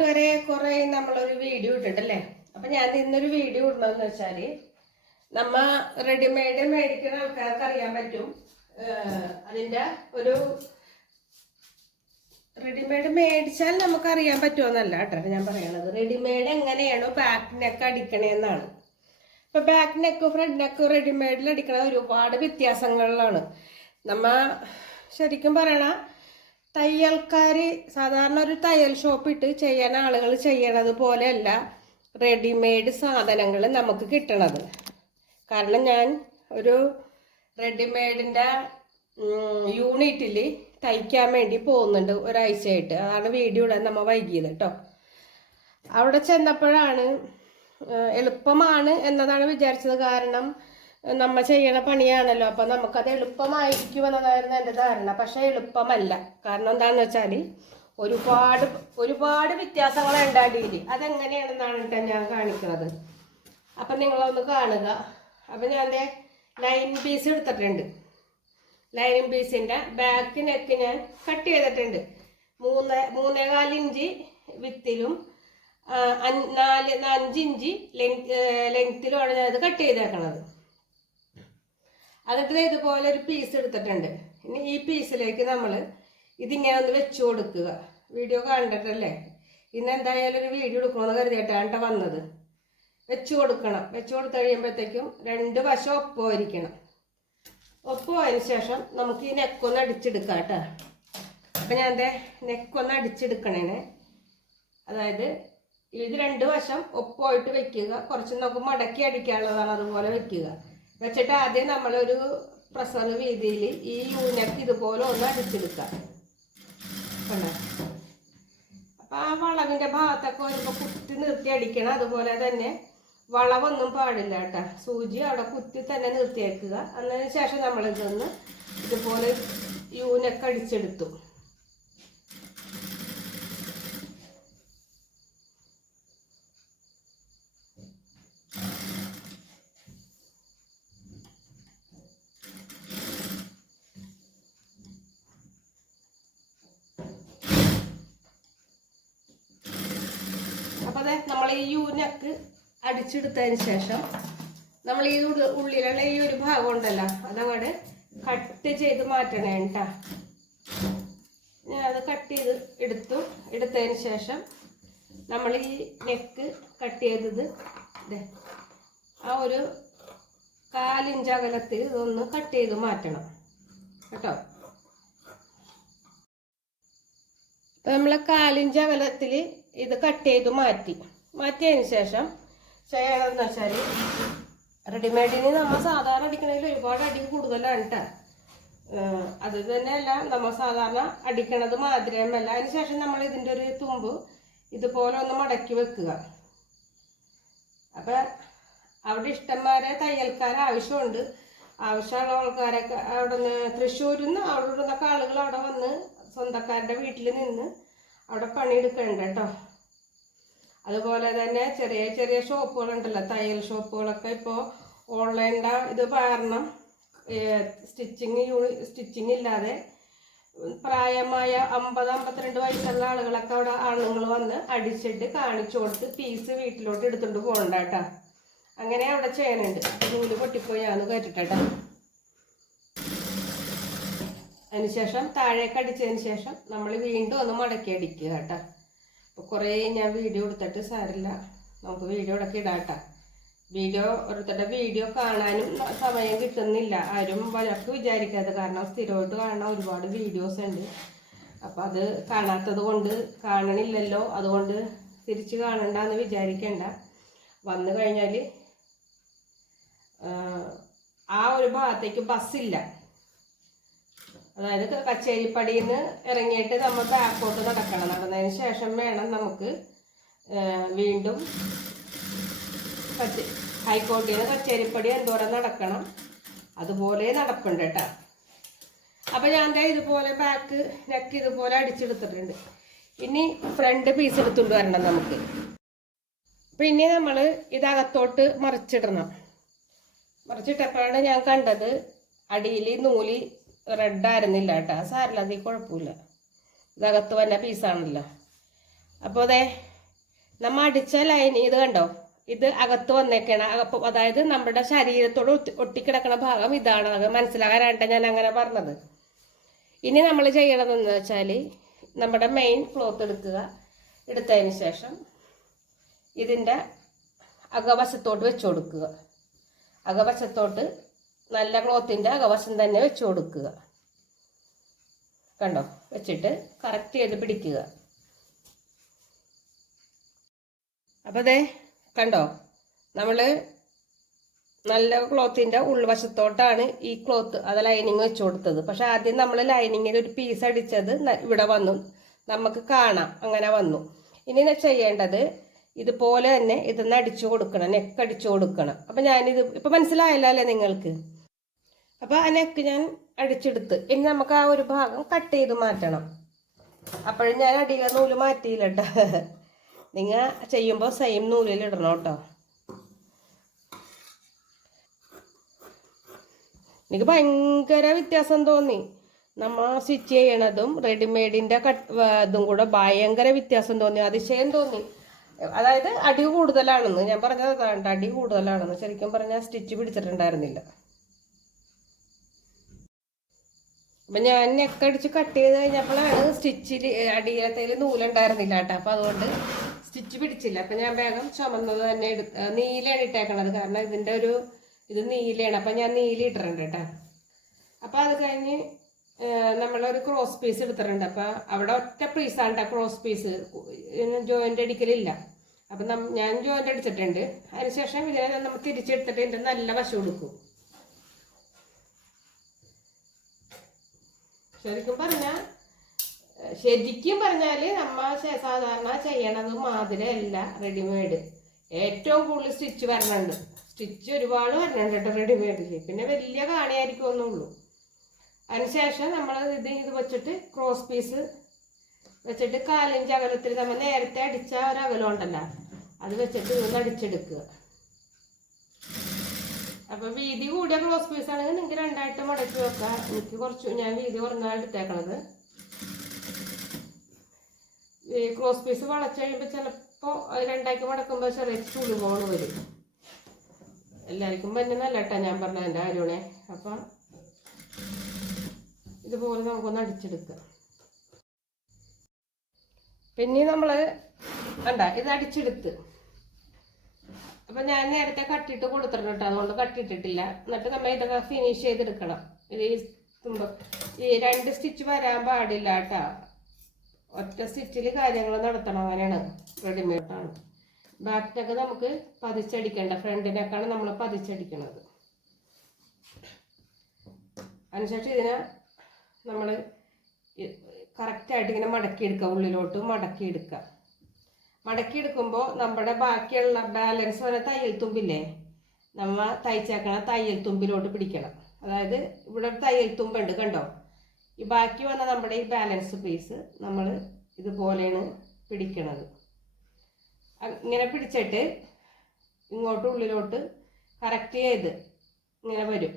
കൂട്ടുകാരെ കുറെ നമ്മളൊരു വീഡിയോ ഇട്ടിട്ടല്ലേ. അപ്പൊ ഞാൻ ഇന്നൊരു വീഡിയോ ഇടണമെന്ന് വെച്ചാല് നമ്മ റെഡിമെയ്ഡ് മേടിക്കുന്ന ആൾക്കാർക്ക് അറിയാൻ പറ്റും. അതിന്റെ ഒരു റെഡിമെയ്ഡ് മേടിച്ചാൽ നമുക്ക് അറിയാൻ പറ്റുമെന്നല്ല കേട്ടോ ഞാൻ പറയണത്. റെഡിമെയ്ഡ് എങ്ങനെയാണോ ബാക്ക് നെക്ക് അടിക്കണേന്നാണ്. ഇപ്പൊ ബാക്ക് നെക്ക് ഫ്രണ്ട് നെക്ക് റെഡിമെയ്ഡിൽ അടിക്കണ ഒരുപാട് വ്യത്യാസങ്ങളിലാണ്. നമ്മ ശരിക്കും പറയണ തയ്യൽക്കാര് സാധാരണ ഒരു തയ്യൽ ഷോപ്പ് ഇട്ട് ചെയ്യാൻ ആളുകൾ ചെയ്യണത് പോലെയല്ല റെഡിമെയ്ഡ് സാധനങ്ങൾ നമുക്ക് കിട്ടണത്. കാരണം ഞാൻ ഒരു റെഡിമെയ്ഡിൻ്റെ യൂണിറ്റിൽ തയ്ക്കാൻ വേണ്ടി പോകുന്നുണ്ട് ഒരാഴ്ചയായിട്ട്. അതാണ് വീഡിയോ ഇടാൻ നമ്മൾ വൈകിയത് കേട്ടോ. അവിടെ ചെന്നപ്പോഴാണ് എളുപ്പമാണ് എന്നതാണ് വിചാരിച്ചത്. കാരണം നമ്മ ചെയ്യണ പണിയാണല്ലോ, അപ്പം നമുക്കത് എളുപ്പമായിരിക്കും എന്നതായിരുന്നു എൻ്റെ ധാരണ. പക്ഷെ എളുപ്പമല്ല. കാരണം എന്താണെന്ന് വെച്ചാൽ ഒരുപാട് വ്യത്യാസങ്ങളുണ്ട് അടിയിൽ. അതെങ്ങനെയാണെന്നാണ് കേട്ടോ ഞാൻ കാണിക്കുന്നത്. അപ്പം നിങ്ങളൊന്ന് കാണുക. അപ്പം ഞാൻ ലൈൻ പീസ് എടുത്തിട്ടുണ്ട്. ലൈൻ പീസിൻ്റെ ബാക്ക് നെക്ക് ഞാൻ കട്ട് ചെയ്തിട്ടുണ്ട്. 3.25 ഇഞ്ച് വിത്തിലും 5 ഇഞ്ച് ലെങ്ത്തിലുമാണ് ഞാനത് കട്ട് ചെയ്തേക്കണത്. എന്നിട്ട് ഇതുപോലെ ഒരു പീസ് എടുത്തിട്ടുണ്ട്. ഇനി ഈ പീസിലേക്ക് നമ്മൾ ഇതിങ്ങനെ ഒന്ന് വെച്ചു കൊടുക്കുക. വീഡിയോ കണ്ടിട്ടല്ലേ, ഇന്ന് എന്തായാലും ഒരു വീഡിയോ എടുക്കണമെന്ന് കരുതിയിട്ടാണ് വന്നത്. വെച്ചു കൊടുക്കണം. വെച്ചു കൊടുത്തു കഴിയുമ്പോഴത്തേക്കും 2 വശം ഒപ്പമായിരിക്കണം. ഒപ്പമായതിന് ശേഷം നമുക്ക് ഈ നെക്കൊന്ന് അടിച്ചെടുക്കാം കേട്ടോ. അപ്പം ഞാൻ നെക്കൊന്ന് അടിച്ചെടുക്കണേനെ, അതായത് ഇത് 2 വശം ഒപ്പമായിട്ട് വെക്കുക. കുറച്ച് നമുക്ക് മടക്കി അടിക്കാനുള്ളതാണ്, അതുപോലെ വെക്കുക. വെച്ചിട്ട് ആദ്യം നമ്മളൊരു പ്രസർ വീതിയിൽ ഈ യൂനെക്ക് ഇതുപോലെ ഒന്ന് അടിച്ചെടുക്കാം. അപ്പം ആ വളവിൻ്റെ ഭാഗത്തൊക്കെ വരുമ്പോൾ കുത്തി നിർത്തി അടിക്കണം. അതുപോലെ തന്നെ വളവൊന്നും പാടില്ല കേട്ടോ. സൂചി അവിടെ കുത്തി തന്നെ നിർത്തിയേക്കുക. അതിന് ശേഷം നമ്മളിതൊന്ന് ഇതുപോലെ യൂനെക്ക് അടിച്ചെടുത്തു. അപ്പോൾ നമ്മൾ ഈ യൂനെക്ക് അടിച്ചെടുത്തതിന് ശേഷം നമ്മൾ ഈ ഉള്ളിലുള്ള ഈ ഒരു ഭാഗം ഉണ്ടല്ലോ, അതങ്ങോട്ട് കട്ട് ചെയ്ത് മാറ്റണേ കേട്ടോ. ഞാനത് കട്ട് ചെയ്ത് എടുത്തതിന് ശേഷം നമ്മൾ ഈ നെക്ക് കട്ട് ചെയ്തത് ആ ഒരു 1/4 ഇഞ്ച് അകലത്തിൽ ഇതൊന്ന് കട്ട് ചെയ്ത് മാറ്റണം കേട്ടോ. അപ്പം നമ്മൾ 1/4 ഇഞ്ച് അകലത്തിൽ ഇത് കട്ട് ചെയ്ത് മാറ്റിയതിന് ശേഷം ചെയ്യണമെന്ന് വെച്ചാൽ റെഡിമെയ്ഡിന് നമ്മൾ സാധാരണ അടിക്കണതിൽ ഒരുപാട് അടി കൂടുതലാണ് കേട്ടോ. അത് തന്നെയല്ല നമ്മൾ സാധാരണ അടിക്കണത് മാതിരിയല്ല. അതിന് ശേഷം നമ്മൾ ഇതിൻ്റെ ഒരു തുമ്പ് ഇതുപോലെ ഒന്ന് മടക്കി വെക്കുക. അപ്പം അവിടെ ഇഷ്ടംമാരെ തയ്യൽക്കാർ ആവശ്യമുണ്ട്. ആവശ്യമുള്ള ആൾക്കാരൊക്കെ അവിടെ നിന്ന് തൃശ്ശൂരിൽ നിന്ന് അവിടെ നിന്നൊക്കെ ആളുകൾ അവിടെ വന്ന് സ്വന്തക്കാരുടെ വീട്ടിൽ നിന്ന് അവിടെ പണിയെടുക്കുന്നുണ്ട് കേട്ടോ. അതുപോലെ തന്നെ ചെറിയ ചെറിയ ഷോപ്പുകളുണ്ടല്ലോ, തയ്യൽ ഷോപ്പുകളൊക്കെ ഇപ്പോൾ ഓൺലൈനിൻ്റെ ഇത് കാരണം സ്റ്റിച്ചിങ് ഇല്ലാതെ പ്രായമായ 50-52 വയസ്സുള്ള ആളുകളൊക്കെ അവിടെ ആണുങ്ങൾ വന്ന് അടിച്ചിട്ട് കാണിച്ചു കൊടുത്ത് പീസ് വീട്ടിലോട്ട് എടുത്തുകൊണ്ട് പോകണ്ട കേട്ടോ. അങ്ങനെ അവിടെ ചെയ്യണുണ്ട്. നൂല് പൊട്ടിപ്പോയി ഞാൻ കയറ്റിട്ടോ. അതിനുശേഷം താഴേക്ക് അടിച്ചതിന് ശേഷം നമ്മൾ വീണ്ടും ഒന്ന് മടക്കി അടിക്കുക കേട്ടോ. അപ്പോൾ കുറേ ഞാൻ വീഡിയോ എടുത്തിട്ട് സാരില്ല, നമുക്ക് വീഡിയോ ഇടയ്ക്ക് ഇടാം കേട്ടോ. ഓരോരുത്തരുടെ വീഡിയോ കാണാനും സമയം കിട്ടുന്നില്ല. ആരും വഴക്ക് വിചാരിക്കാതെ, കാരണം സ്ഥിരമായിട്ട് കാണുന്ന ഒരുപാട് വീഡിയോസ് ഉണ്ട്. അപ്പോൾ അത് കാണാത്തത് കൊണ്ട് കാണണില്ലല്ലോ, അതുകൊണ്ട് തിരിച്ച് കാണണ്ടെന്ന് വിചാരിക്കേണ്ട. വന്നു കഴിഞ്ഞാൽ ആ ഒരു ഭാഗത്തേക്ക് ബസ്സില്ല. അതായത് കച്ചേരിപ്പടിയിൽ നിന്ന് ഇറങ്ങിയിട്ട് നമ്മൾ ബാക്കോട്ട് നടന്നതിന് ശേഷം വേണം നമുക്ക് വീണ്ടും ഹൈക്കോടതിയിൽ നിന്ന് കച്ചേരിപ്പടി എന്തോരം നടക്കണം, അതുപോലെ നടപ്പുണ്ട് കേട്ടോ. അപ്പം ഞാൻ ഇതുപോലെ ബാക്ക് നെക്ക് ഇതുപോലെ അടിച്ചെടുത്തിട്ടുണ്ട്. ഇനി ഫ്രണ്ട് പീസ് എടുത്തുകൊണ്ട് വരണം നമുക്ക്. പിന്നെ നമ്മൾ ഇതകത്തോട്ട് മറിച്ചിടണം. മറിച്ചിട്ടപ്പോഴാണ് ഞാൻ കണ്ടത് അടിയിൽ നൂല് റെഡായിരുന്നില്ല കേട്ടോ. സാരില്ല, അതിൽ കുഴപ്പമില്ല, ഇതകത്ത് വന്ന പീസാണല്ലോ. അപ്പോൾ നമ്മൾ അടിച്ച ലൈനിങ് ഇത് കണ്ടോ, ഇത് അകത്ത് വന്നേക്കണം. അതായത് നമ്മുടെ ശരീരത്തോട് ഒട്ടിക്കിടക്കുന്ന ഭാഗം ഇതാണ്. അത് മനസ്സിലാകാനായിട്ടാണ് ഞാൻ അങ്ങനെ പറഞ്ഞത്. ഇനി നമ്മൾ ചെയ്യണതെന്ന് വെച്ചാൽ നമ്മുടെ മെയിൻ ക്ലോത്ത് എടുത്തതിന് ശേഷം ഇതിൻ്റെ അകവശത്തോട്ട് വെച്ച് കൊടുക്കുക. അകവശത്തോട്ട് നല്ല ക്ലോത്തിൻ്റെ അകവശം തന്നെ വെച്ച് കൊടുക്കുക. കണ്ടോ, വെച്ചിട്ട് കറക്റ്റ് ചെയ്ത് പിടിക്കുക. അപ്പോൾ അതെ കണ്ടോ, നമ്മൾ നല്ല ക്ലോത്തിൻ്റെ ഉൾവശത്തോട്ടാണ് ഈ ക്ലോത്ത് അത് ലൈനിങ് വെച്ച് കൊടുത്തത്. പക്ഷെ ആദ്യം നമ്മൾ ലൈനിങ്ങിൽ ഒരു പീസ് അടിച്ചത് ഇവിടെ വന്നു, നമുക്ക് കാണാം അങ്ങനെ വന്നു. ഇനി ചെയ്യേണ്ടത് ഇതുപോലെ തന്നെ ഇതൊന്ന് അടിച്ചു കൊടുക്കണം, നെക്ക് അടിച്ചു കൊടുക്കണം. അപ്പം ഞാനിത് ഇപ്പം മനസ്സിലായല്ലോ അല്ലേ നിങ്ങൾക്ക്? അപ്പോൾ ആ നെക്ക് ഞാൻ അടിച്ചെടുത്ത് ഇനി നമുക്ക് ആ ഒരു ഭാഗം കട്ട് ചെയ്ത് മാറ്റണം. അപ്പോഴും ഞാൻ അടിയിലെ നൂല് മാറ്റിയില്ല കേട്ടോ. നിങ്ങൾ ചെയ്യുമ്പോൾ സെയിം നൂലിൽ ഇടണം കേട്ടോ. എനിക്ക് ഭയങ്കര വ്യത്യാസം തോന്നി. നമ്മൾ സ്റ്റിച്ച് ചെയ്യണതും റെഡിമെയ്ഡിൻ്റെ ഇതും കൂടെ ഭയങ്കര വ്യത്യാസം തോന്നി, അതിശയം തോന്നി. അതായത് അടി കൂടുതലാണെന്ന് ഞാൻ പറഞ്ഞത് അതാണ്, അടി കൂടുതലാണെന്ന്. ശരിക്കും പറഞ്ഞാൽ സ്റ്റിച്ച് പിടിച്ചിട്ടുണ്ടായിരുന്നില്ല. അപ്പം ഞാൻ നെക്കടിച്ച് കട്ട് ചെയ്ത് കഴിഞ്ഞപ്പോഴാണ് സ്റ്റിച്ചിൽ അടിയിലത്തേൽ നൂലുണ്ടായിരുന്നില്ല കേട്ടോ. അപ്പം അതുകൊണ്ട് സ്റ്റിച്ച് പിടിച്ചില്ല. അപ്പം ഞാൻ വേഗം ചുമന്നത് തന്നെ നീലയാണ് ഇട്ടേക്കണത്. കാരണം ഇതിൻ്റെ ഇത് നീലയാണ്. അപ്പം ഞാൻ നീല ഇട്ടിട്ടുണ്ട് കേട്ടോ. അപ്പം അത് കഴിഞ്ഞ് നമ്മളൊരു ക്രോസ് പീസ് എടുത്തിട്ടുണ്ട്. അപ്പം അവിടെ ഒറ്റ പീസാണ് കേട്ടോ ക്രോസ് പീസ്, ജോയിൻ്റ് അടിക്കലില്ല. അപ്പം ഞാൻ ജോയിൻ്റ് അടിച്ചിട്ടുണ്ട്. അതിനുശേഷം ഇതിനെ നമ്മൾ തിരിച്ചെടുത്തിട്ട് ഇതിൻ്റെ നല്ല വശം കൊടുക്കും. ശരിക്കും പറഞ്ഞാൽ നമ്മൾ സാധാരണ ചെയ്യണത് മാതിരിയല്ല റെഡിമെയ്ഡ്. ഏറ്റവും കൂടുതൽ സ്റ്റിച്ച് വരണുണ്ട്, സ്റ്റിച്ച് ഒരുപാട് വരണുണ്ട് കേട്ടോ റെഡിമെയ്ഡിൽ. പിന്നെ വലിയ കാണിയായിരിക്കുമെന്നുള്ളൂ. അതിനുശേഷം നമ്മൾ ഇത് വെച്ചിട്ട് ക്രോസ് പീസ് വെച്ചിട്ട് 4 ഇഞ്ച് അകലത്തിൽ നമ്മൾ നേരത്തെ അടിച്ച ഒരു അകലം ഉണ്ടല്ലോ, അത് വെച്ചിട്ട് ഇതൊന്ന് അടിച്ചെടുക്കുക. അപ്പോൾ വീതി കൂടിയ ക്രോസ് പീസ് ആണെങ്കിൽ നിങ്ങൾക്ക് 2ആയിട്ട് മടക്കി വെക്കാം. എനിക്ക് ഞാൻ വീതി കുറഞ്ഞാണ് എടുത്തേക്കണത്. ഈ ക്രോസ് പീസ് വളച്ച് കഴിയുമ്പോൾ ചിലപ്പോൾ 2ആക്കി മടക്കുമ്പോൾ ചെറിയ ചുളിമോണ് വരും. എല്ലാവർക്കും പറ്റുന്നല്ല കേട്ടോ ഞാൻ പറഞ്ഞ എൻ്റെ കാര്യമാണേ. അപ്പം ഇതുപോലെ നമുക്കൊന്ന് അടിച്ചെടുക്കാം. പിന്നെ നമ്മൾ ഇത് അടിച്ചെടുത്ത് അപ്പം ഞാൻ നേരത്തെ കട്ടിട്ട് കൊടുത്തിട്ടുണ്ട് കേട്ടോ, അതുകൊണ്ട് കട്ടിട്ടിട്ടില്ല. എന്നിട്ട് നമ്മൾ ഇതൊക്കെ ഫിനിഷ് ചെയ്തെടുക്കണം. ഇത് ഈ 2 സ്റ്റിച്ച് വരാൻ പാടില്ല കേട്ടോ. ഒറ്റ സ്റ്റിച്ചിൽ കാര്യങ്ങൾ നടത്തണം, അങ്ങനെയാണ് റെഡിമെയ്ഡാണ്. ബാക്കിനൊക്കെ നമുക്ക് പതിച്ചടിക്കേണ്ട, ഫ്രണ്ടിനൊക്കെയാണ് നമ്മൾ പതിച്ചടിക്കണത്. അതിനുശേഷം ഇതിനെ നമ്മൾ കറക്റ്റായിട്ട് ഇങ്ങനെ മടക്കിയെടുക്കുക, ഉള്ളിലോട്ട് മടക്കിയെടുക്കുക. മടക്കിയെടുക്കുമ്പോൾ നമ്മുടെ ബാക്കിയുള്ള ബാലൻസ് വരെ തയ്യൽ തുമ്പില്ലേ, നമ്മൾ തയ്ച്ചേക്കണ തയ്യൽ തുമ്പിലോട്ട് പിടിക്കണം. അതായത് ഇവിടെ ഒരു തയ്യൽ തുമ്പുണ്ട് കണ്ടോ, ഈ ബാക്കി വന്ന നമ്മുടെ ഈ ബാലൻസ് പീസ് നമ്മൾ ഇതുപോലെയാണ് പിടിക്കണത്. ഇങ്ങനെ പിടിച്ചിട്ട് ഇങ്ങോട്ട് ഉള്ളിലോട്ട് കറക്റ്റ് ചെയ്ത് ഇങ്ങനെ വരും,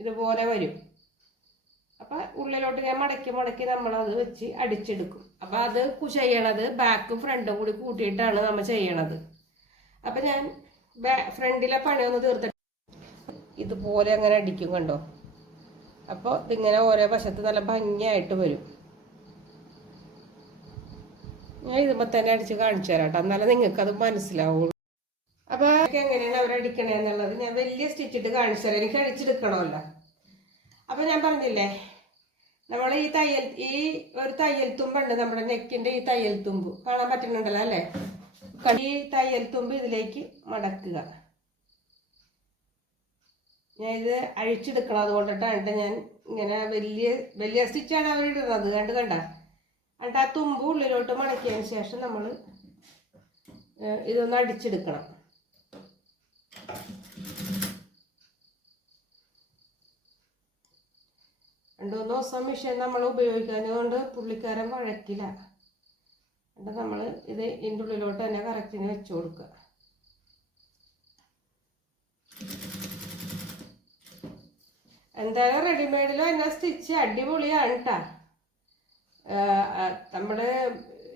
ഇതുപോലെ വരും. അപ്പം ഉള്ളിലോട്ട് ഇങ്ങനെ മടക്കി നമ്മളത് വെച്ച് അടിച്ചെടുക്കും. അപ്പം അത് ചെയ്യണത് ബാക്കും ഫ്രണ്ടും കൂടി കൂട്ടിയിട്ടാണ് നമ്മൾ ചെയ്യണത്. അപ്പം ഞാൻ ഫ്രണ്ടിലെ പണിയൊന്ന് തീർത്തിട്ട് ഇതുപോലെ അങ്ങനെ അടിക്കും കണ്ടോ. അപ്പോൾ ഇതിങ്ങനെ ഓരോ വശത്ത് നല്ല ഭംഗിയായിട്ട് വരും. ഞാൻ ഇതുമ്പോൾ തന്നെ അടിച്ച് കാണിച്ചു തരാം കേട്ടോ, എന്നാലും നിങ്ങൾക്കത് മനസ്സിലാവുള്ളൂ. അപ്പോൾ എങ്ങനെയാണ് അവരടിക്കണേന്നുള്ളത് ഞാൻ വലിയ സ്റ്റിച്ചിട്ട് കാണിച്ചു തരാം, എനിക്ക് അടിച്ചെടുക്കണമല്ലോ. അപ്പം ഞാൻ പറഞ്ഞില്ലേ, നമ്മൾ ഈ ഒരു തയ്യൽ തുമ്പുണ്ട് നമ്മുടെ നെക്കിൻ്റെ, ഈ തയ്യൽ തുമ്പ് കാണാൻ പറ്റുന്നുണ്ടല്ലോ അല്ലേ. ഈ തയ്യൽ തുമ്പ് ഇതിലേക്ക് മടക്കുക. ഞാൻ ഇത് അഴിച്ചെടുക്കണം, അതുകൊണ്ടിട്ടാണ് ഞാൻ ഇങ്ങനെ വലിയ സ്റ്റിച്ചാണ് അവരിടുന്നത്. കണ്ട എന്നിട്ട് ആ തുമ്പ് ഉള്ളിലോട്ട് മടക്കിയതിന് ശേഷം നമ്മൾ ഇതൊന്ന് അടിച്ചെടുക്കണം. 2-3 ദിവസം മെഷീൻ നമ്മൾ ഉപയോഗിക്കാഞ്ഞതുകൊണ്ട് പുള്ളിക്കാരൻ വഴക്കില്ല. എന്നിട്ട് നമ്മൾ ഇത് ഇതിൻ്റെ ഉള്ളിലോട്ട് തന്നെ കറക്റ്റിന് വെച്ച് കൊടുക്കുക. എന്തായാലും റെഡിമെയ്ഡിലും എന്നാ സ്റ്റിച്ച് അടിപൊളിയാണ് കേട്ടോ. നമ്മൾ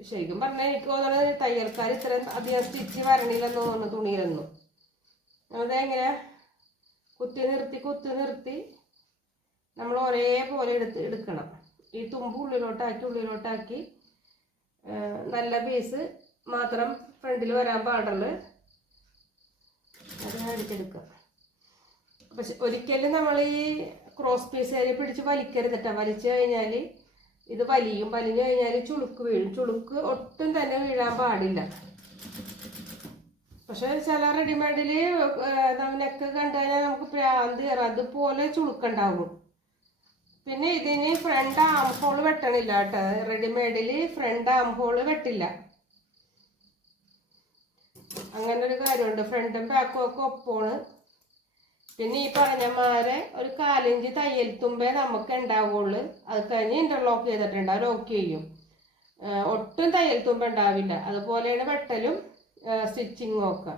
ശരിക്കും പറഞ്ഞാൽ എനിക്ക് തോന്നുന്നത് തയ്യൽക്കാർ ഇത്രയും അധികം സ്റ്റിച്ച് വരണില്ലെന്ന് തോന്നുന്നു തുണിയിലൊന്നും. അതെങ്ങനെ കുത്തി നിർത്തി നമ്മൾ ഒരേപോലെ എടുക്കണം. ഈ തുമ്പ് ഉള്ളിലോട്ടാക്കി നല്ല പീസ് മാത്രം ഫ്രണ്ടിൽ വരാൻ പാടുള്ളൂ. അത് അടിച്ചെടുക്കുക. പക്ഷെ ഒരിക്കലും നമ്മൾ ഈ ക്രോസ് പീസ് അരി പിടിച്ച് വലിക്കരുതട്ടോ. വലിച്ചു കഴിഞ്ഞാൽ ഇത് വലിഞ്ഞു കഴിഞ്ഞാൽ ചുളുക്ക് വീഴും. ചുളുക്ക് ഒട്ടും തന്നെ വീഴാൻ പാടില്ല. പക്ഷെ ചില റെഡിമെയ്ഡിൽ നെക്ക് കണ്ടു കഴിഞ്ഞാൽ നമുക്ക് പ്രാന്ത് കയറും. അതുപോലെ ചുളുക്കുണ്ടാവും. പിന്നെ ഇതിന് ഫ്രണ്ട് ആം ഹോൾ വെട്ടണില്ല കേട്ടോ. റെഡിമെയ്ഡിൽ ഫ്രണ്ട് ആം ഹോൾ വെട്ടില്ല. അങ്ങനെ ഒരു കാര്യമുണ്ട്. ഫ്രണ്ടും ബാക്കും ഒക്കെ ഒപ്പമാണ്. പിന്നെ ഈ പറഞ്ഞമാരെ ഒരു 1/4 ഇഞ്ച് തയ്യൽ തുമ്പേ നമുക്ക് ഉണ്ടാവുള്ളൂ. അത് കഴിഞ്ഞ് ഇന്റർലോക്ക് ചെയ്തിട്ടുണ്ട്. അത് ലോക്ക് ചെയ്യും. ഒട്ടും തയ്യൽ തുമ്പ ഉണ്ടാവില്ല. അതുപോലെയാണ് വെട്ടലും സ്റ്റിച്ചിങ്ങും ഒക്കെ.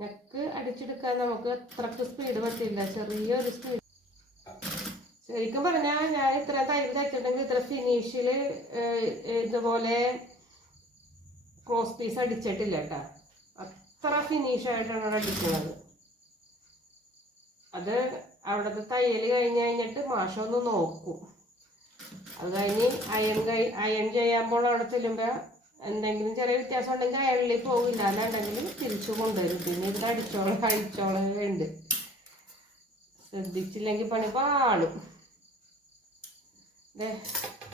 നെക്ക് അടിച്ചെടുക്കാൻ നമുക്ക് അത്രക്ക് സ്പീഡ് പറ്റില്ല. ചെറിയൊരു സ്പീഡ്. ശരിക്കും പറഞ്ഞാൽ ഞാൻ ഇത്ര തയ്യൽ തയ്ച്ചിട്ടുണ്ടെങ്കിൽ ഇത്ര ഫിനിഷിൽ ഇതുപോലെ ക്രോസ് പീസ് അടിച്ചിട്ടില്ല കേട്ടോ. അത്ര ഫിനിഷായിട്ടാണ് അടിക്കുന്നത്. അത് അവിടുത്തെ തയ്യൽ കഴിഞ്ഞിട്ട് മാഷൊന്ന് നോക്കും. അത് കഴിഞ്ഞ് അയൺ ചെയ്യുമ്പോൾ അവിടെ ചെല്ലുമ്പോൾ എന്തെങ്കിലും ചെറിയ വ്യത്യാസം ഉണ്ടെങ്കിൽ അയണിൽ പോകില്ല. അല്ലാണ്ടെങ്കിൽ തിരിച്ചു കൊണ്ടുവരും. പിന്നെ ഇവിടെ അഴിച്ചോളം ഉണ്ട്. ശ്രദ്ധിച്ചില്ലെങ്കിൽ പണി പാളും.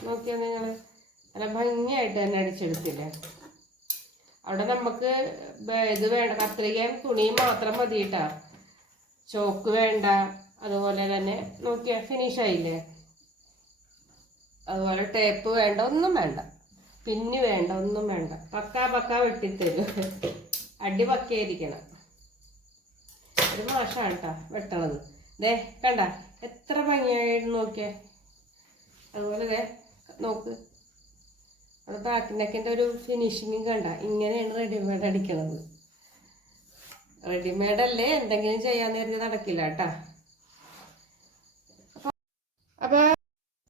നോക്കിയാൽ നിങ്ങൾ നല്ല ഭംഗിയായിട്ട് തന്നെ അടിച്ചെടുത്തില്ലേ. അവിടെ നമുക്ക് ഇത് വേണ്ട, കത്രികയും തുണിയും മാത്രം മതി കേട്ടോ. ചോക്ക് വേണ്ട. അതുപോലെ തന്നെ നോക്കിയാൽ ഫിനിഷായില്ലേ. അതുപോലെ ടേപ്പ് വേണ്ട, ഒന്നും വേണ്ട. പിന്ന് വേണ്ട, ഒന്നും വേണ്ട. പക്കാ വെട്ടിത്തരും. അടി പക്കയായിരിക്കണം. ഒരു മാഷാണ് കേട്ടോ വെട്ടണത്. കണ്ട എത്ര ഭംഗിയായിട്ട് നോക്കിയേ. അതുപോലെ നോക്ക്, അത് ബാക്ക് നെക്കിൻ്റെ ഒരു ഫിനിഷിങ് കണ്ട. ഇങ്ങനെയാണ് റെഡിമെയ്ഡ് അടിക്കണത്. റെഡിമെയ്ഡ് അല്ലേ എന്തെങ്കിലും ചെയ്യാൻ നേരത്തെ നടക്കില്ല കേട്ടോ. അപ്പോൾ